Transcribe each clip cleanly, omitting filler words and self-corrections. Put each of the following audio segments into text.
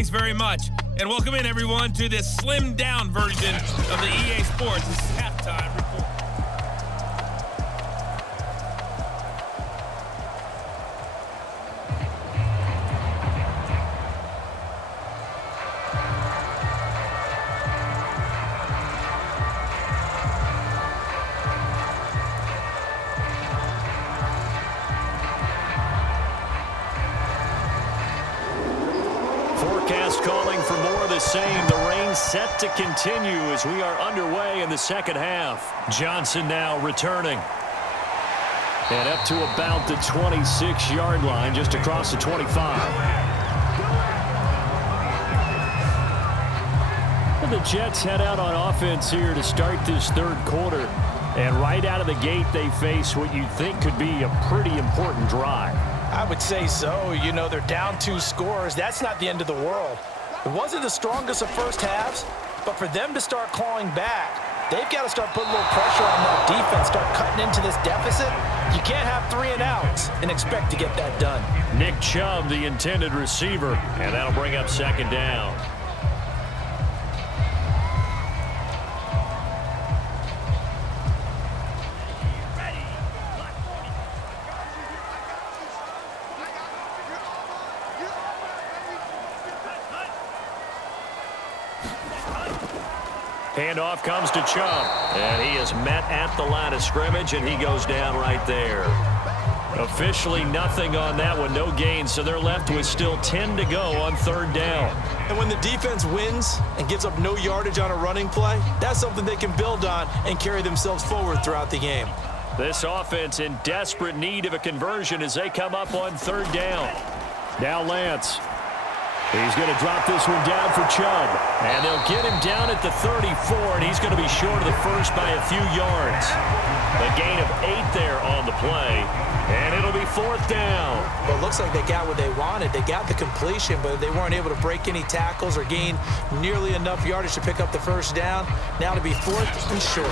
thanks very much. And welcome in, everyone, to this slimmed-down version of the EA Sports Halftime Report. Forecast calling for more of the same. The rain set to continue as we are underway in the second half. Johnson now returning. And up to about the 26-yard line, just across the 25. And the Jets head out on offense here to start this third quarter. And right out of the gate, they face what you think could be a pretty important drive. I would say so. You know, they're down 2 scores. That's not the end of the world. It wasn't the strongest of first halves, but for them to start clawing back, they've got to start putting a little pressure on that defense, start cutting into this deficit. You can't have 3 and outs and expect to get that done. Nick Chubb, the intended receiver, and that'll bring up second down. Handoff comes to Chubb, and he is met at the line of scrimmage, and he goes down right there. Officially nothing on that one, no gain, so they're left with still 10 to go on third down. And when the defense wins and gives up no yardage on a running play, that's something they can build on and carry themselves forward throughout the game. This offense in desperate need of a conversion as they come up on third down. Now Lance. He's going to drop this one down for Chubb. And they'll get him down at the 34, and he's going to be short of the first by a few yards. A gain of 8 there on the play, and it'll be fourth down. Well, it looks like they got what they wanted. They got the completion, but they weren't able to break any tackles or gain nearly enough yardage to pick up the first down. Now to be fourth and short.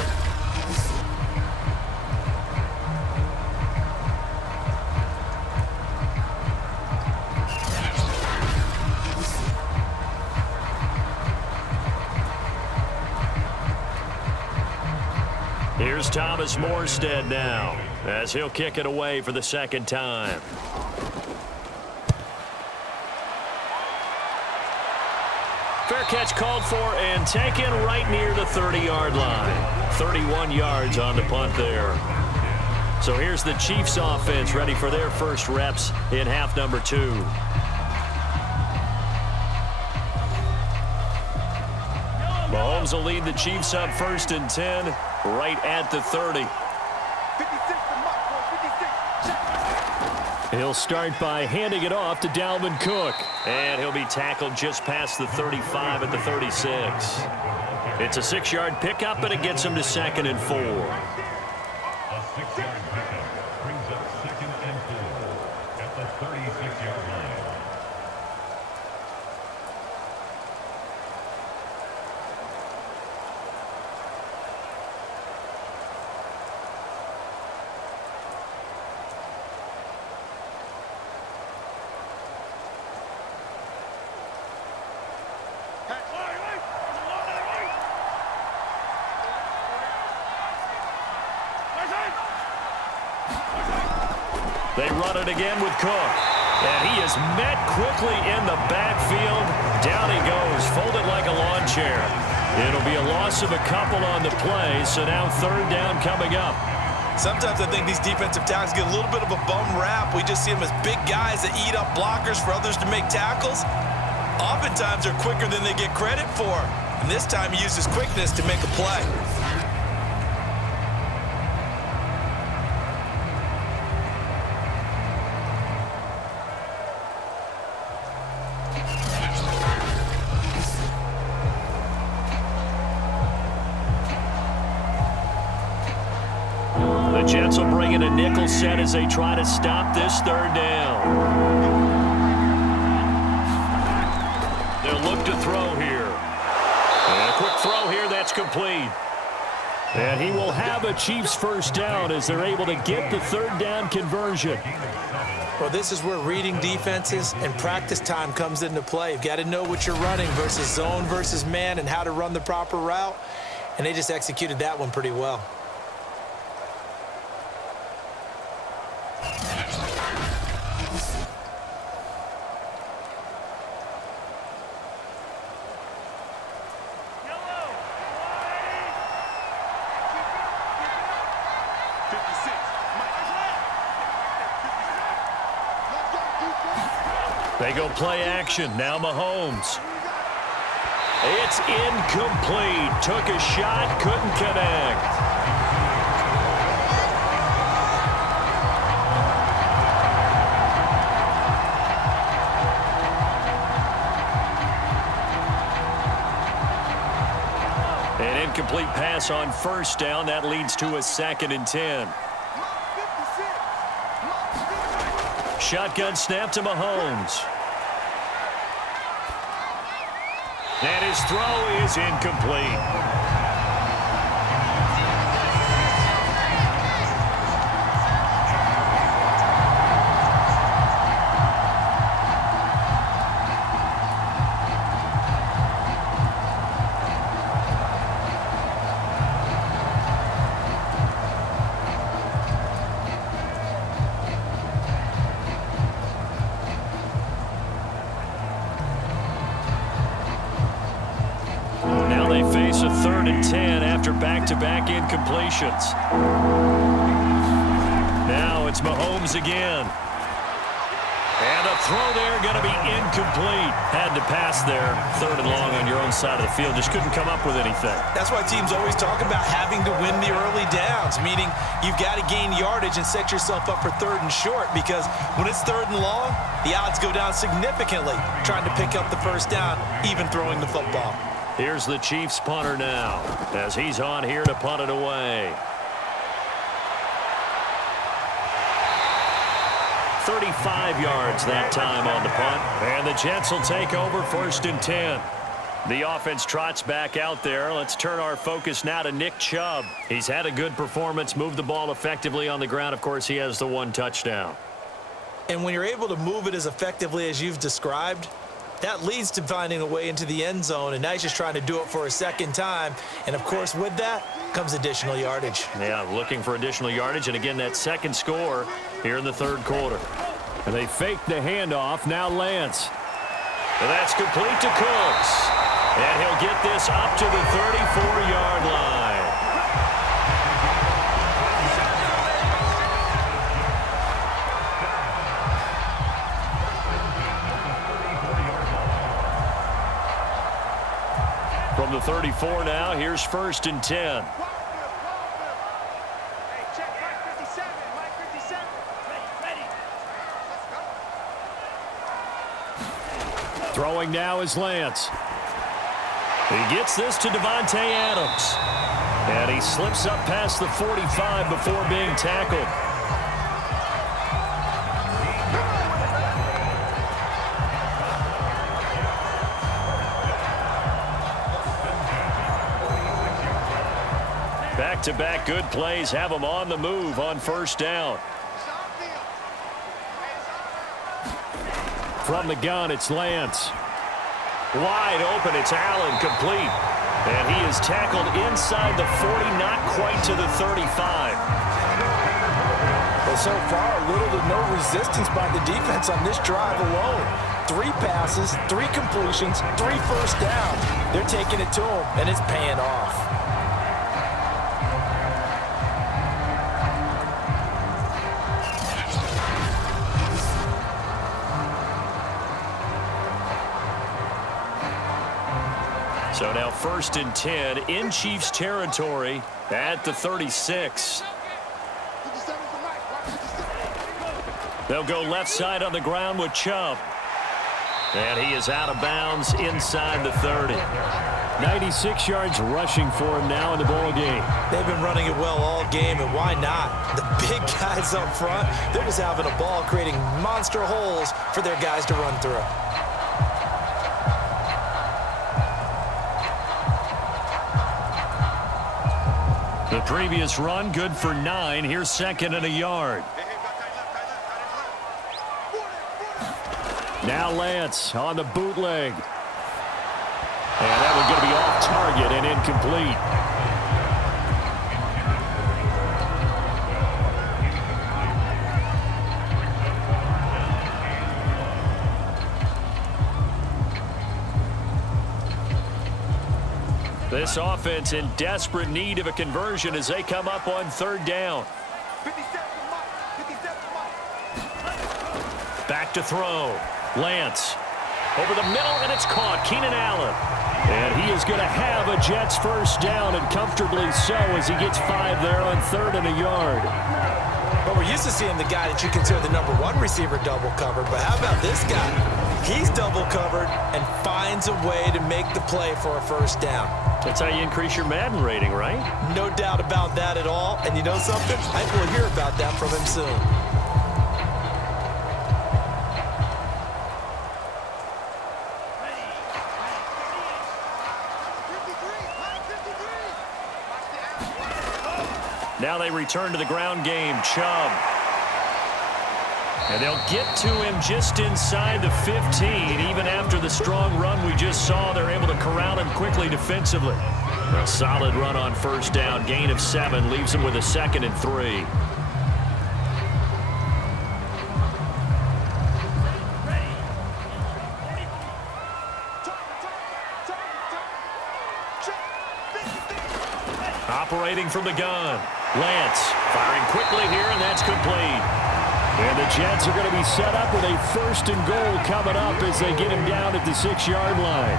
Here's Thomas Morstead now as he'll kick it away for the second time. Fair catch called for and taken right near the 30-yard line. 31 yards on the punt there. So here's the Chiefs offense ready for their first reps in half number 2. Mahomes will lead the Chiefs up first and 10 right at the 30. He'll start by handing it off to Dalvin Cook. And he'll be tackled just past the 35 at the 36. It's a 6-yard pickup, and it gets him to second and 4. A 6-yard pickup brings up second and 4 at the 36-yard line. They run it again with Cook. And he is met quickly in the backfield. Down he goes, folded like a lawn chair. It'll be a loss of a couple on the play, so now third down coming up. Sometimes I think these defensive tackles get a little bit of a bum rap. We just see them as big guys that eat up blockers for others to make tackles. Oftentimes they're quicker than they get credit for. And this time he used his quickness to make a play. The Jets will bring in a nickel set as they try to stop this third down. They'll look to throw here. And a quick throw here, that's complete. And he will have a Chiefs first down as they're able to get the third down conversion. Well, this is where reading defenses and practice time comes into play. You've got to know what you're running versus zone versus man and how to run the proper route. And they just executed that one pretty well. They go play action. Now Mahomes. It's incomplete. Took a shot, couldn't connect. An incomplete pass on first down. That leads to a 2nd and 10. Shotgun snap to Mahomes. And his throw is incomplete. Face a 3rd and 10 after back-to-back incompletions. Now it's Mahomes again. And a throw there going to be incomplete. Had to pass there. 3rd and long on your own side of the field. Just couldn't come up with anything. That's why teams always talk about having to win the early downs, meaning you've got to gain yardage and set yourself up for 3rd and short, because when it's 3rd and long, the odds go down significantly trying to pick up the first down, even throwing the football. Here's the Chiefs punter now as he's on here to punt it away. 35 yards that time on the punt. And the Jets will take over 1st and 10. The offense trots back out there. Let's turn our focus now to Nick Chubb. He's had a good performance, moved the ball effectively on the ground. Of course, he has the 1 touchdown. And when you're able to move it as effectively as you've described, that leads to finding a way into the end zone, and now he's just trying to do it for a 2nd time. And, of course, with that comes additional yardage. Yeah, looking for additional yardage, and again, that 2nd score here in the 3rd quarter. And they fake the handoff. Now Lance. And that's complete to Cooks. And he'll get this up to the 34-yard line. From the 34 now, here's 1st and 10. Throwing now is Lance. He gets this to Devontae Adams. And he slips up past the 45 before being tackled. Back-to-back good plays have him on the move on 1st down. From the gun, it's Lance. Wide open, it's Allen, complete. And he is tackled inside the 40, not quite to the 35. Well, so far, little to no resistance by the defense on this drive alone. 3 passes, 3 completions, 3 first downs. They're taking it to him, and it's paying off. So now 1st and 10 in Chiefs territory at the 36. They'll go left side on the ground with Chubb. And he is out of bounds inside the 30. 96 yards rushing for him now in the ball game. They've been running it well all game, and why not? The big guys up front, they're just having a ball, creating monster holes for their guys to run through. The previous run, good for 9. Here's second and a yard. Now Lance on the bootleg. And that one's going to be off target and incomplete. This offense in desperate need of a conversion as they come up on third down. Back to throw. Lance over the middle, and it's caught. Keenan Allen. And he is going to have a Jets first down, and comfortably so, as he gets 5 there on third and a yard. But we're used to seeing the guy that you consider the #1 receiver double covered. But how about this guy? He's double covered and finds a way to make the play for a first down. That's how you increase your Madden rating, right? No doubt about that at all. And you know something? I think we'll hear about that from him soon. Now they return to the ground game. Chubb. And they'll get to him just inside the 15. Even after the strong run we just saw, they're able to corral him quickly defensively. A solid run on first down. Gain of 7 leaves him with a 2nd and 3. Operating from the gun. Lance firing quickly here, and that's complete. And the Jets are going to be set up with a 1st and goal coming up as they get him down at the 6-yard line.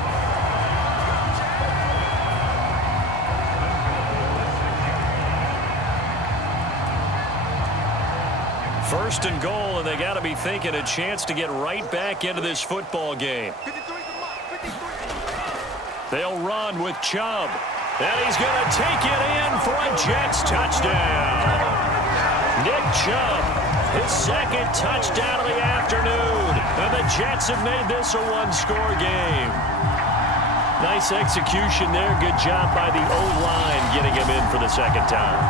First and goal, and they got to be thinking a chance to get right back into this football game. They'll run with Chubb. And he's going to take it in for a Jets touchdown. Nick Chubb, his 2nd touchdown of the afternoon. And the Jets have made this a 1-score game. Nice execution there. Good job by the O-line getting him in for the 2nd time.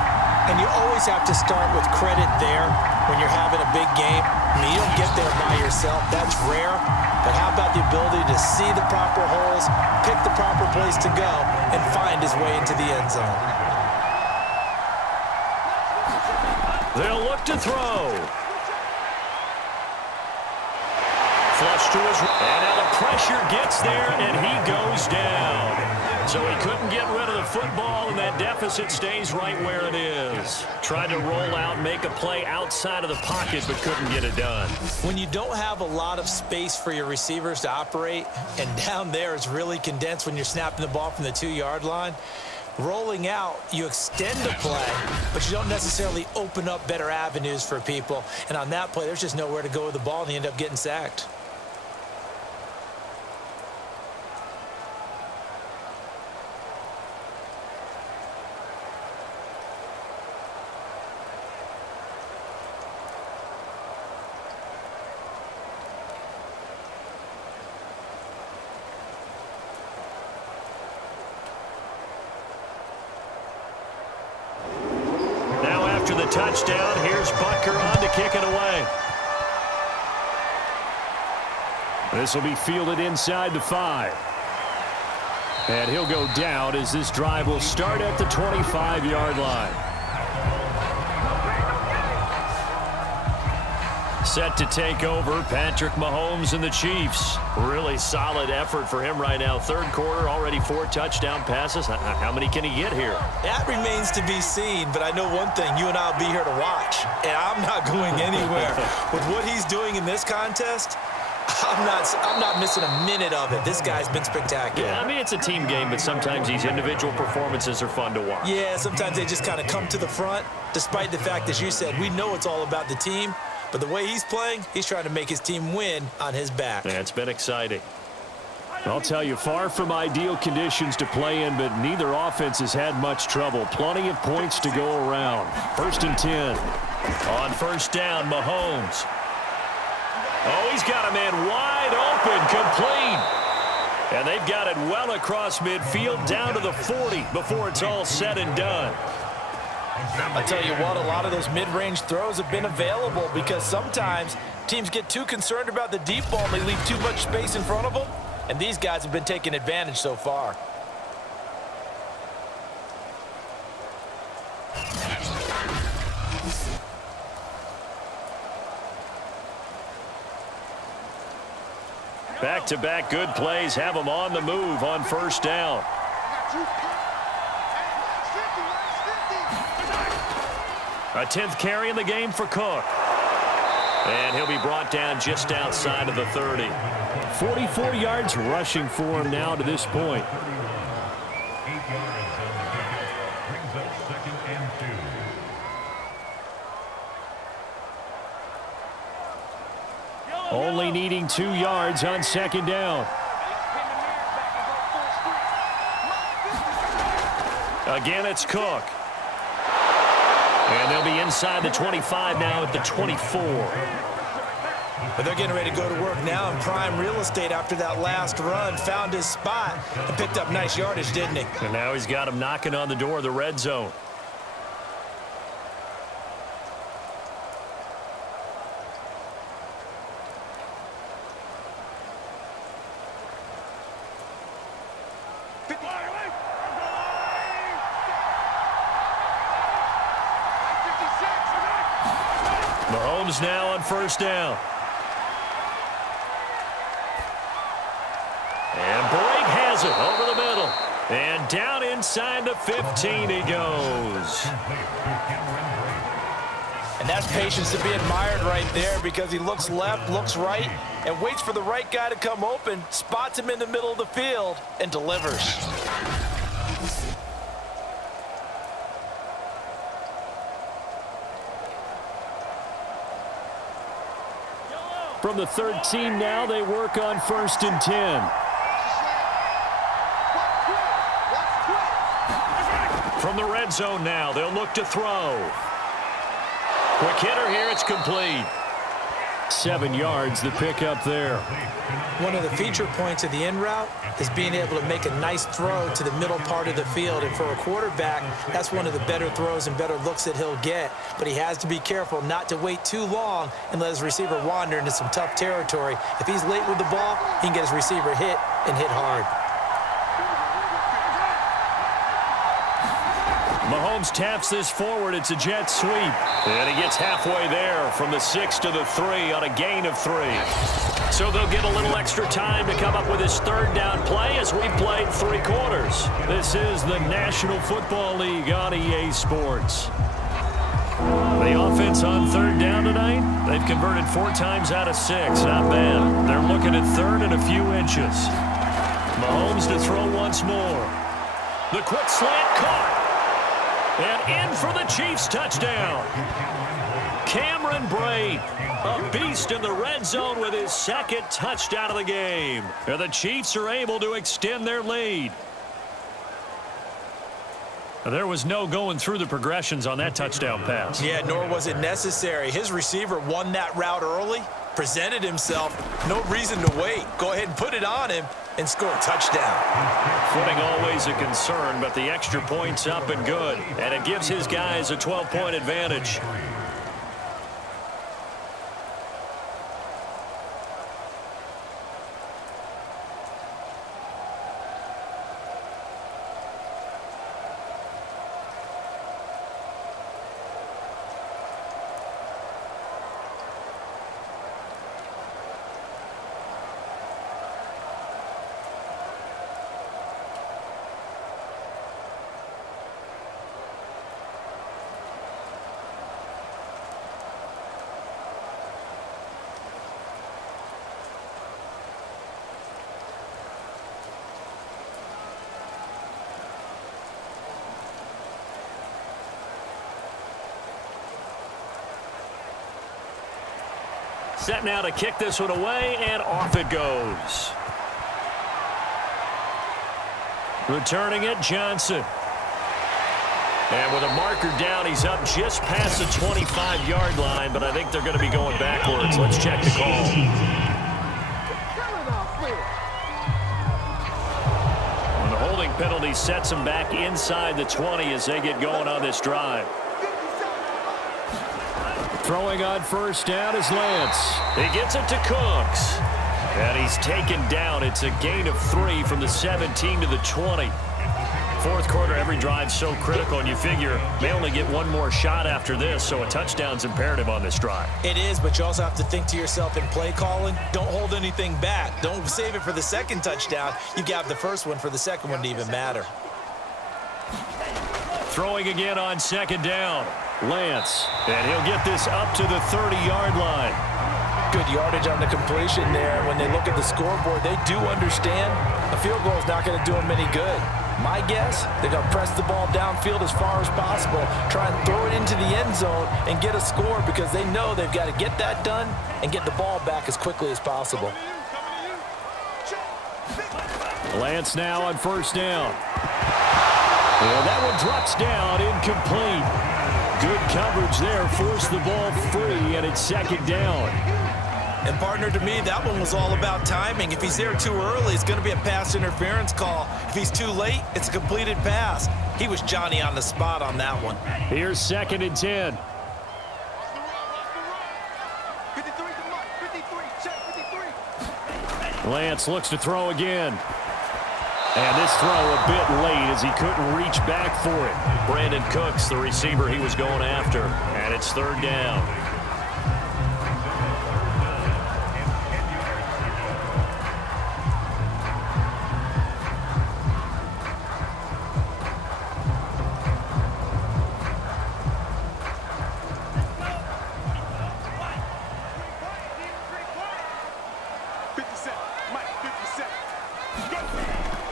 And you always have to start with credit there when you're having a big game. I mean, you don't get there by yourself. That's rare. But how about the ability to see the proper holes, pick the proper place to go, and find his way into the end zone? They'll look to throw. Flush to his right. And now the pressure gets there, and he goes down. So he couldn't get rid of the football, and that deficit stays right where it is. Tried to roll out, make a play outside of the pocket, but couldn't get it done. When you don't have a lot of space for your receivers to operate, and down there is really condensed when you're snapping the ball from the 2-yard line, rolling out, you extend the play, but you don't necessarily open up better avenues for people. And on that play, there's just nowhere to go with the ball, and you end up getting sacked. After the touchdown, here's Butker on to kick it away. This will be fielded inside the 5. And he'll go down as this drive will start at the 25-yard line. Set to take over, Patrick Mahomes and the Chiefs. Really solid effort for him right now. 3rd quarter, already 4 touchdown passes. How many can he get here? That remains to be seen, but I know one thing. You and I will be here to watch, and I'm not going anywhere. With what he's doing in this contest, I'm not missing a minute of it. This guy's been spectacular. Yeah, I mean, it's a team game, but sometimes these individual performances are fun to watch. Yeah, sometimes they just kind of come to the front, despite the fact, as you said, we know it's all about the team. But the way he's playing, he's trying to make his team win on his back. Yeah, it's been exciting. I'll tell you, far from ideal conditions to play in, but neither offense has had much trouble. Plenty of points to go around. 1st and 10. On first down, Mahomes. Oh, he's got a man wide open, complete. And they've got it well across midfield, down to the 40 before it's all said and done. I'll tell you what, a lot of those mid-range throws have been available because sometimes teams get too concerned about the deep ball and they leave too much space in front of them, and these guys have been taking advantage so far. Back-to-back good plays have them on the move on first down. A 10th carry in the game for Cook. And he'll be brought down just outside of the 30. 44 yards rushing for him now to this point. 8 yards on the pickup. Brings up 2nd and 2. Only needing 2 yards on 2nd down. Again, it's Cook. And they'll be inside the 25 now at the 24. But they're getting ready to go to work now in prime real estate after that last run. Found his spot and picked up nice yardage, didn't he? And now he's got him knocking on the door of the red zone. Mahomes now on first down. And Blake has it over the middle. And down inside the 15 he goes. And that's patience to be admired right there because he looks left, looks right, and waits for the right guy to come open, spots him in the middle of the field, and delivers. From the 13 now, they work on 1st and 10. From the red zone now, they'll look to throw. Quick hitter here, it's complete. 7 yards, the pickup there. One of the feature points of the in route is being able to make a nice throw to the middle part of the field. And for a quarterback, that's one of the better throws and better looks that he'll get. But he has to be careful not to wait too long and let his receiver wander into some tough territory. If he's late with the ball, he can get his receiver hit and hit hard. Mahomes taps this forward. It's a jet sweep. And he gets halfway there from the 6 to the 3 on a gain of 3. So they'll get a little extra time to come up with his 3rd down play as we played 3 quarters. This is the National Football League on EA Sports. The offense on 3rd down tonight, they've converted 4 times out of 6. Not bad. They're looking at 3rd and a few inches. Mahomes to throw once more. The quick slant caught. And in for the Chiefs touchdown. Cameron Brate, a beast in the red zone with his 2nd touchdown of the game. And the Chiefs are able to extend their lead. There was no going through the progressions on that touchdown pass. Yeah, nor was it necessary. His receiver won that route early, presented himself. No reason to wait. Go ahead and put it on him and score a touchdown. Footing always a concern, but the extra point's up and good. And it gives his guys a 12-point advantage. Set now to kick this one away, and off it goes. Returning it, Johnson. And with a marker down, he's up just past the 25-yard line, but I think they're going to be going backwards. Let's check the call. And the holding penalty sets them back inside the 20 as they get going on this drive. Throwing on first down is Lance. He gets it to Cooks. And he's taken down. It's a gain of 3 from the 17 to the 20. Fourth quarter, every drive so critical, and you figure they only get one more shot after this, so a touchdown's imperative on this drive. It is, but you also have to think to yourself in play calling, don't hold anything back. Don't save it for the second touchdown. You got the first one for the second one to even matter. Throwing again on second down. Lance, and he'll get this up to the 30-yard line. Good yardage on the completion there. When they look at the scoreboard, they do understand a field goal is not going to do them any good. My guess, they're going to press the ball downfield as far as possible, try and throw it into the end zone and get a score because they know they've got to get that done and get the ball back as quickly as possible. Lance now on first down. Well, that one drops down, incomplete. Good coverage there, forced the ball free, and it's second down. And, partner, to me, that one was all about timing. If he's there too early, it's going to be a pass interference call. If he's too late, it's a completed pass. He was Johnny on the spot on that one. Here's second and 10. Lance looks to throw again. And this throw a bit late as he couldn't reach back for it. Brandon Cooks, the receiver he was going after. And it's third down.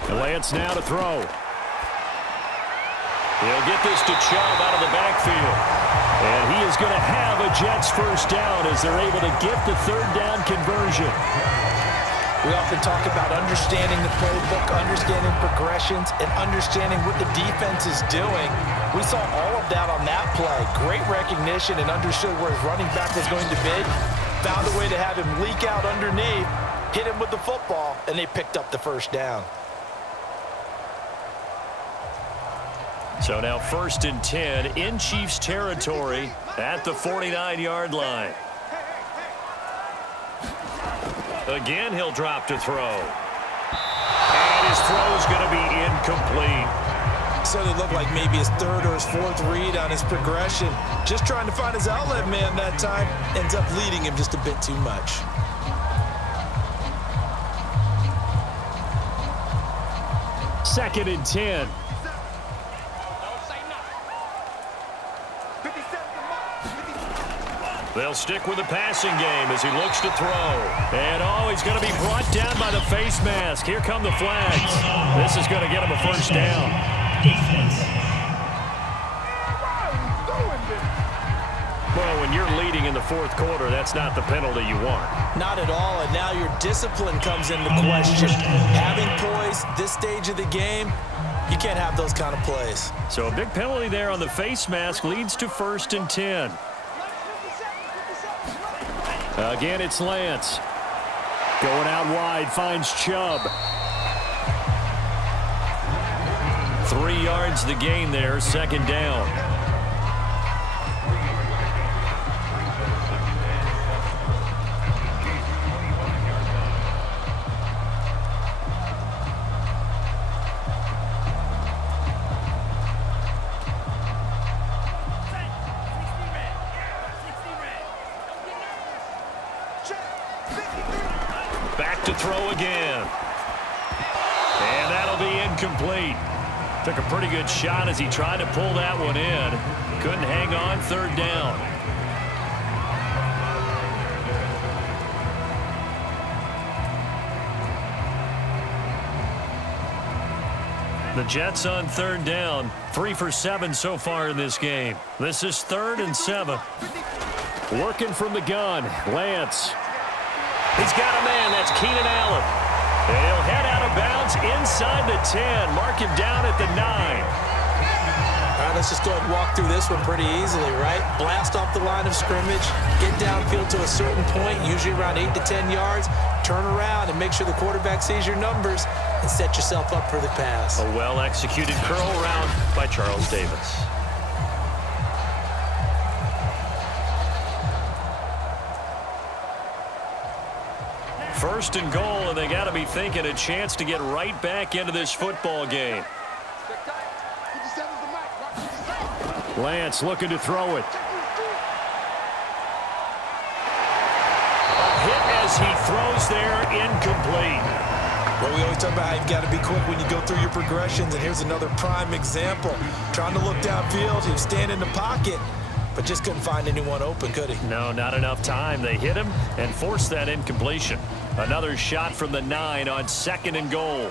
Lance now to throw. He'll get this to Chubb out of the backfield. And he is going to have a Jets first down as they're able to get the third down conversion. We often talk about understanding the playbook, understanding progressions, and understanding what the defense is doing. We saw all of that on that play. Great recognition and understood where his running back was going to be. Found a way to have him leak out underneath, hit him with the football, and they picked up the first down. So now first and 10 in Chiefs territory at the 49-yard line. Again, he'll drop to throw. And his throw is going to be incomplete. So it looked like maybe his third or his fourth read on his progression. Just trying to find his outlet man that time. Ends up leading him just a bit too much. Second and 10. They'll stick with the passing game as he looks to throw. And, he's going to be brought down by the face mask. Here come the flags. This is going to get him a first down. Well, when you're leading in the fourth quarter, that's not the penalty you want. Not at all, and now your discipline comes into question. Having poise this stage of the game, you can't have those kind of plays. So a big penalty there on the face mask leads to first and 10. Again, it's Lance. Going out wide, finds Chubb. 3 yards the gain there, second down. Back to throw again. And that'll be incomplete. Took a pretty good shot as he tried to pull that one in. Couldn't hang on, third down. The Jets on third down. 3 for 7 so far in this game. This is 3rd and 7. Working from the gun, Lance. He's got a man. That's Keenan Allen. And he'll head out of bounds inside the 10. Mark him down at the 9. All right, let's just go ahead and walk through this one pretty easily, right? Blast off the line of scrimmage, get downfield to a certain point, usually around 8 to 10 yards, turn around and make sure the quarterback sees your numbers and set yourself up for the pass. A well-executed curl route by Charles Davis. First and goal, and they got to be thinking a chance to get right back into this football game. Lance looking to throw it. A hit as he throws there, incomplete. Well, we always talk about how you've got to be quick when you go through your progressions, and here's another prime example. Trying to look downfield, he was standing in the pocket, but just couldn't find anyone open, could he? No, not enough time. They hit him and forced that incompletion. Another shot from the 9 on 2nd and goal.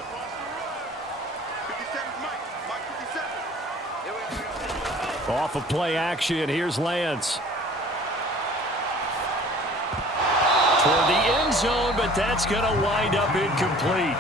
Off of play action, here's Lance. Toward the end zone, but that's going to wind up incomplete.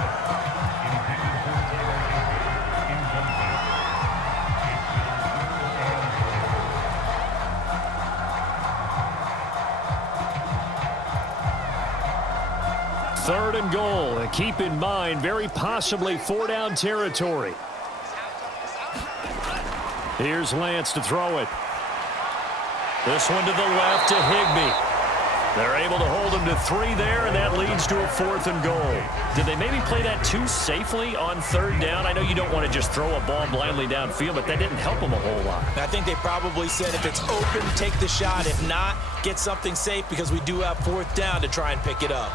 Third and goal, and keep in mind, very possibly 4-down territory. Here's Lance to throw it. This one to the left to Higbee. They're able to hold him to 3 there, and that leads to a 4th and goal. Did they maybe play that too safely on 3rd down? I know you don't want to just throw a ball blindly downfield, but that didn't help them a whole lot. I think they probably said if it's open, take the shot. If not, get something safe because we do have 4th down to try and pick it up.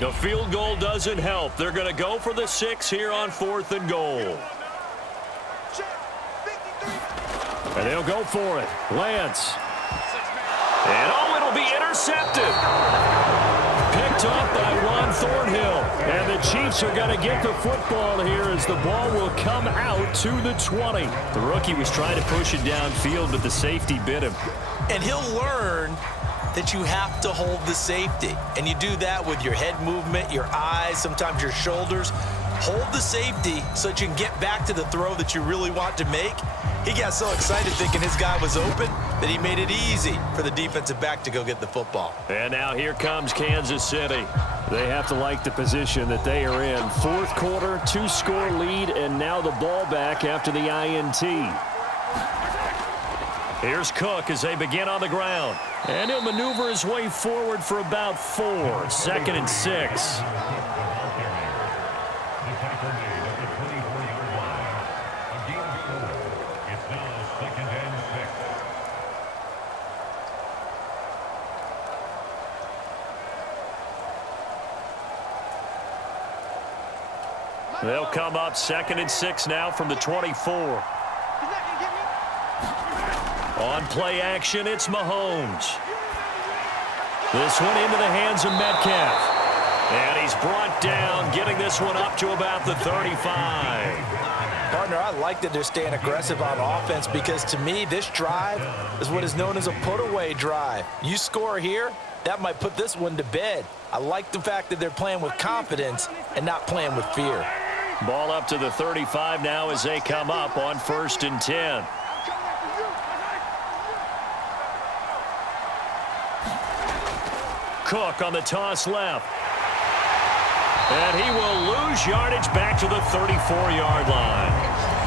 The field goal doesn't help. They're going to go for the 6 here on 4th and goal. And they'll go for it. Lance. And oh, it'll be intercepted. Picked off by Juan Thornhill. And the Chiefs are going to get the football here as the ball will come out to the 20. The rookie was trying to push it downfield, but the safety bit him. And he'll learn that you have to hold the safety. And you do that with your head movement, your eyes, sometimes your shoulders. Hold the safety so that you can get back to the throw that you really want to make. He got so excited thinking his guy was open that he made it easy for the defensive back to go get the football. And now here comes Kansas City. They have to like the position that they are in. 4th quarter, 2-score lead, and now the ball back after the INT. Here's Cook as they begin on the ground. And he'll maneuver his way forward for about 4. 2nd and 6. They'll come up 2nd and 6 now from the 24. On play action, it's Mahomes. This one into the hands of Metcalf. And he's brought down, getting this one up to about the 35. Partner, I like that they're staying aggressive on offense because to me, this drive is what is known as a put-away drive. You score here, that might put this one to bed. I like the fact that they're playing with confidence and not playing with fear. Ball up to the 35 now as they come up on 1st and 10. Cook on the toss left. And he will lose yardage back to the 34-yard line.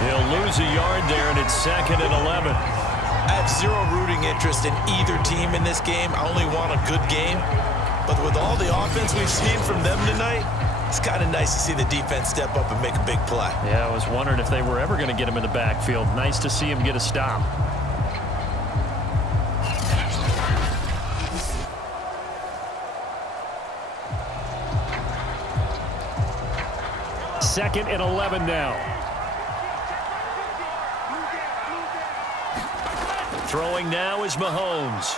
He'll lose a yard there, and it's 2nd and 11. I have zero rooting interest in either team in this game. I only want a good game. But with all the offense we've seen from them tonight, it's kind of nice to see the defense step up and make a big play. Yeah, I was wondering if they were ever going to get him in the backfield. Nice to see him get a stop. Second and 11 now. Throwing now is Mahomes.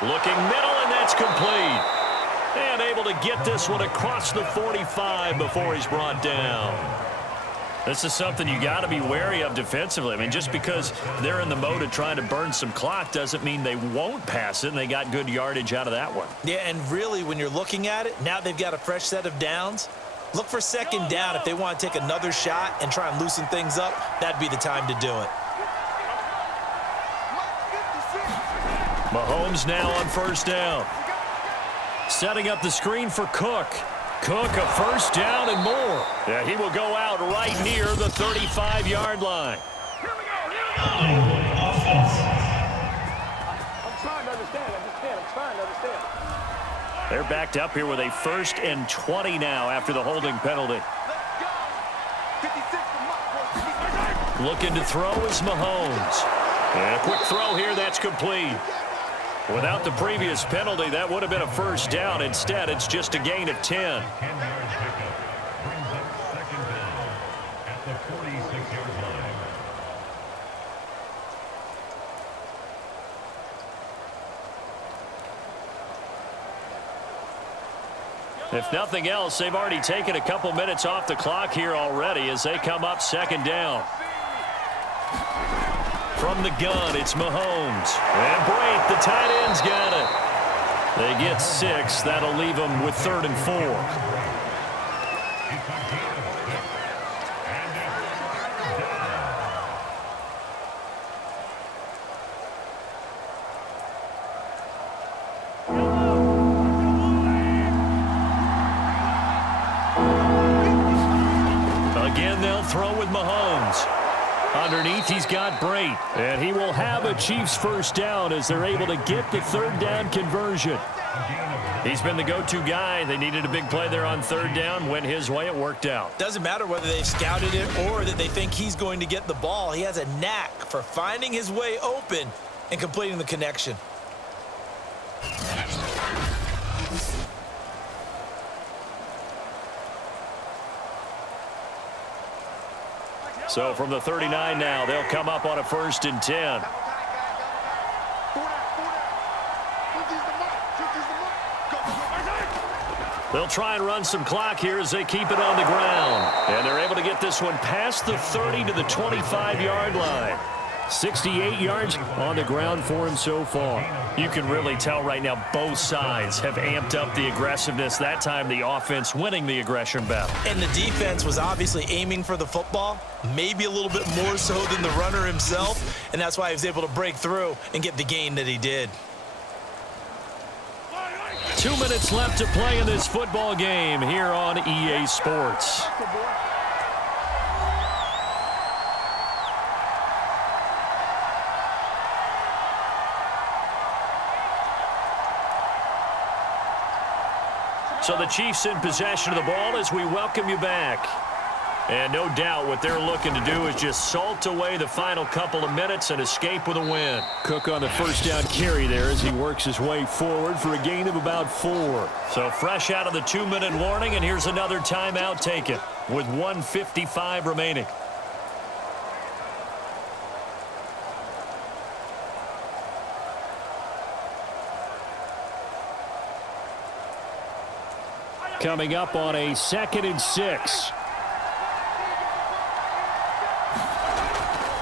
Looking middle, and that's complete. And able to get this one across the 45 before he's brought down. This is something you got to be wary of defensively. I mean, just because they're in the mode of trying to burn some clock doesn't mean they won't pass it, and they got good yardage out of that one. Yeah, and really, when you're looking at it, now they've got a fresh set of downs. Look for 2nd down. If they want to take another shot and try and loosen things up, that'd be the time to do it. Mahomes now on 1st down. Setting up the screen for Cook. Cook, a first down and more. Yeah, he will go out right near the 35-yard line. I'm trying to understand. I'm trying to understand. They're backed up here with a 1st and 20 now after the holding penalty. Looking to throw is Mahomes. And a quick throw here, that's complete. Without the previous penalty, that would have been a first down. Instead, it's just a gain of 10. 10-yard pickup brings up 2nd down at the 46-yard line. If nothing else, they've already taken a couple minutes off the clock here already as they come up 2nd down. From the gun, it's Mahomes. And Brate, the tight end's got it. They get 6. That'll leave them with 3rd and 4. Again, they'll throw with Mahomes. Underneath, he's got Brate, and he will have a Chiefs first down as they're able to get the 3rd down conversion. He's been the go-to guy. They needed a big play there on 3rd down. Went his way. It worked out. Doesn't matter whether they've scouted it or that they think he's going to get the ball. He has a knack for finding his way open and completing the connection. So from the 39 now, they'll come up on a 1st and 10. They'll try and run some clock here as they keep it on the ground. And they're able to get this one past the 30 to the 25-yard line. 68 yards on the ground for him so far. You can really tell right now both sides have amped up the aggressiveness. That time the offense winning the aggression battle. And the defense was obviously aiming for the football, maybe a little bit more so than the runner himself, and that's why he was able to break through and get the gain that he did. 2 minutes left to play in this football game here on EA Sports. So the Chiefs in possession of the ball as we welcome you back. And no doubt what they're looking to do is just salt away the final couple of minutes and escape with a win. Cook on the first down carry there as he works his way forward for a gain of about 4. So fresh out of the 2-minute warning, and here's another timeout taken with 1:55 remaining. Coming up on a 2nd and 6.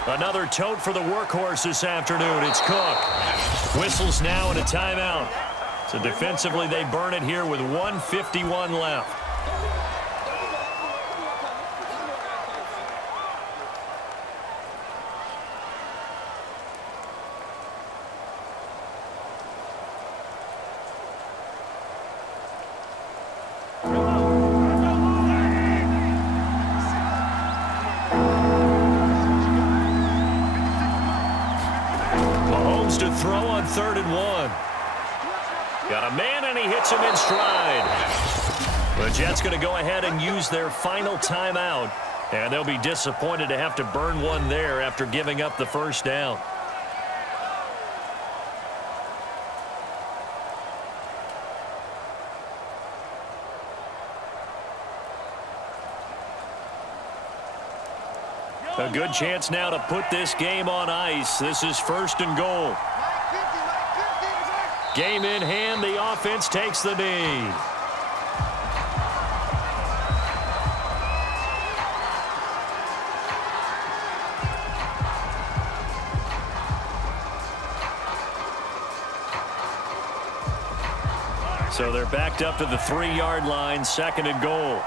Another tote for the workhorse this afternoon. It's Cook. Whistles now and a timeout. So defensively they burn it here with 1:51 left. To throw on 3rd and 1. Got a man, and he hits him in stride. The Jets going to go ahead and use their final timeout, and they'll be disappointed to have to burn one there after giving up the first down. A good chance now to put this game on ice. This is 1st and goal. Game in hand, the offense takes the knee. So they're backed up to the 3-yard line, 2nd and goal.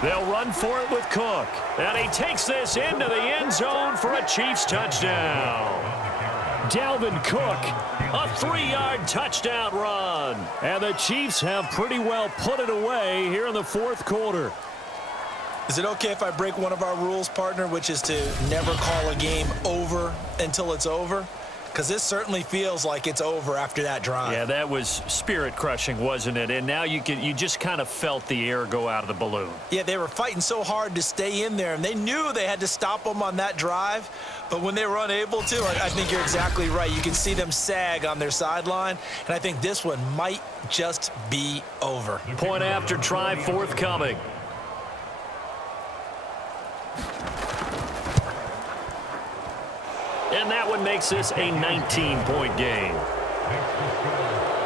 They'll run for it with Cook. And he takes this into the end zone for a Chiefs touchdown. Dalvin Cook. A 3-yard touchdown run. And the Chiefs have pretty well put it away here in the fourth quarter. Is it okay if I break one of our rules, partner, which is to never call a game over until it's over? Because this certainly feels like it's over after that drive. Yeah, that was spirit-crushing, wasn't it? And now you just kind of felt the air go out of the balloon. Yeah, they were fighting so hard to stay in there, and they knew they had to stop them on that drive. But when they were unable to, I think you're exactly right. You can see them sag on their sideline, and I think this one might just be over. Point after try forthcoming. And that one makes this a 19-point game.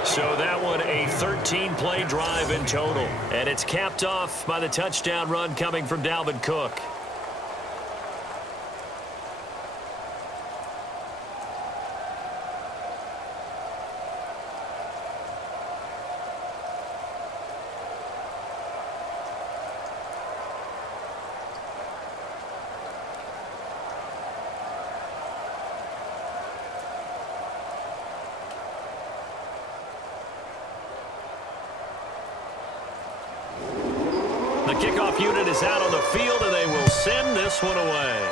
So that one a 13-play drive in total. And it's capped off by the touchdown run coming from Dalvin Cook. The kickoff unit is out on the field, and they will send this one away.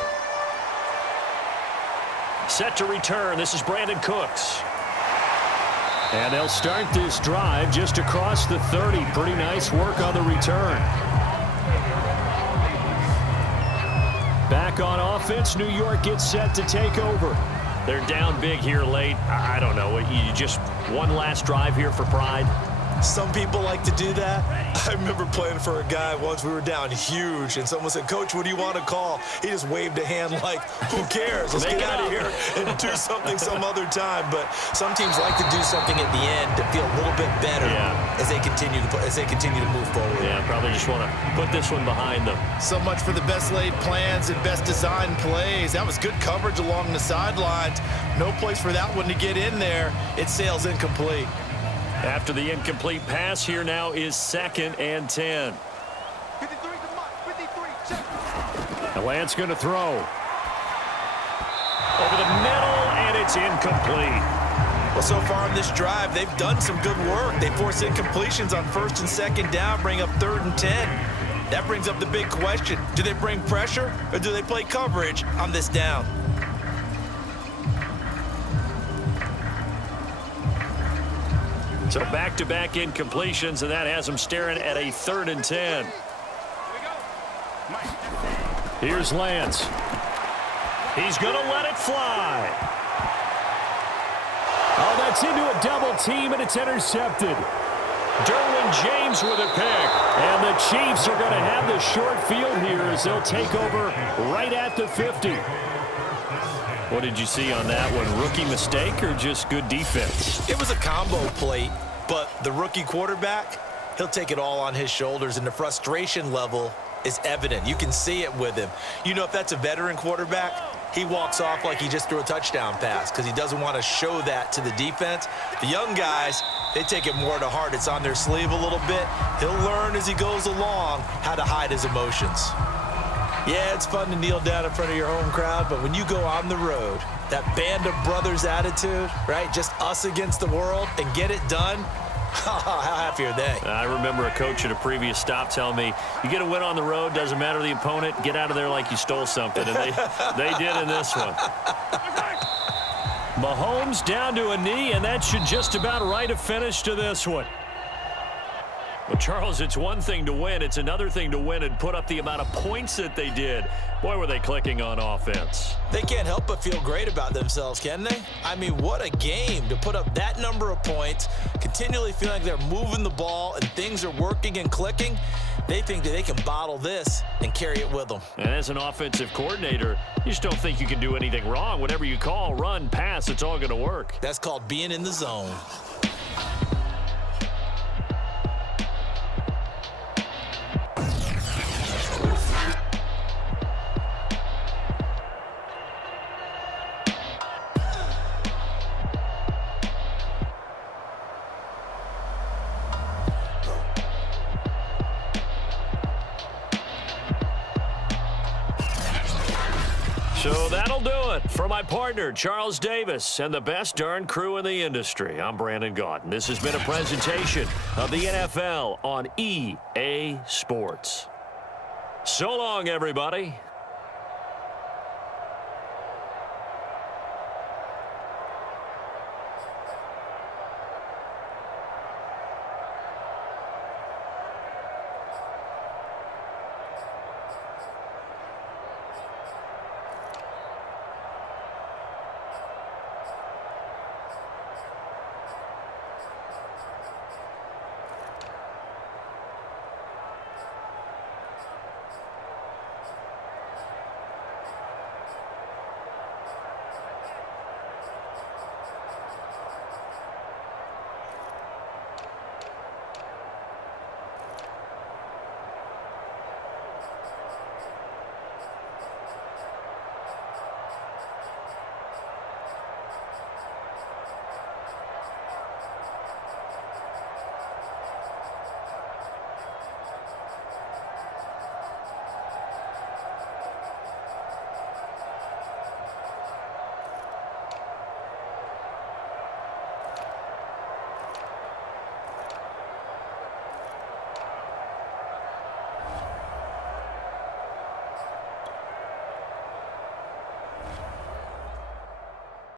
Set to return. This is Brandon Cooks. And they'll start this drive just across the 30. Pretty nice work on the return. Back on offense, New York gets set to take over. They're down big here late. I don't know. You just one last drive here for pride. Some people like to do that. I remember playing for a guy once. We were down huge, and someone said, "Coach, what do you want to call?" He just waved a hand like, "Who cares? Let's get out of here and do something some other time." But some teams like to do something at the end to feel a little bit better as they continue to move forward. Yeah, probably just want to put this one behind them. So much for the best laid plans and best designed plays. That was good coverage along the sidelines. No place for that one to get in there. It sails incomplete. After the incomplete pass, here now is 2nd and 10. 53 to Mike. 53. Check. And Lance going to throw. Over the middle, and it's incomplete. Well, so far in this drive, they've done some good work. They force incompletions on 1st and 2nd down, bring up 3rd and 10. That brings up the big question. Do they bring pressure, or do they play coverage on this down? So back-to-back incompletions, and that has them staring at a 3rd and 10. Here's Lance. He's going to let it fly. Oh, that's into a double team, and it's intercepted. Derwin James with a pick. And the Chiefs are going to have the short field here as they'll take over right at the 50. What did you see on that one? Rookie mistake or just good defense? It was a combo plate, but the rookie quarterback, he'll take it all on his shoulders, and the frustration level is evident. You can see it with him. You know, if that's a veteran quarterback, he walks off like he just threw a touchdown pass because he doesn't want to show that to the defense. The young guys, they take it more to heart. It's on their sleeve a little bit. He'll learn as he goes along how to hide his emotions. Yeah, it's fun to kneel down in front of your home crowd, but when you go on the road, that band of brothers attitude, right? Just us against the world and get it done. How happy are they? I remember a coach at a previous stop telling me, you get a win on the road, doesn't matter the opponent, get out of there like you stole something. And they did in this one. Mahomes down to a knee, and that should just about write a finish to this one. Well, Charles, it's one thing to win. It's another thing to win and put up the amount of points that they did. Boy, were they clicking on offense. They can't help but feel great about themselves, can they? I mean, what a game to put up that number of points, continually feeling like they're moving the ball and things are working and clicking. They think that they can bottle this and carry it with them. And as an offensive coordinator, you just don't think you can do anything wrong. Whatever you call, run, pass, it's all going to work. That's called being in the zone. So that'll do it. For my partner, Charles Davis, and the best darn crew in the industry, I'm Brandon Gaudin. This has been a presentation of the NFL on EA Sports. So long, everybody.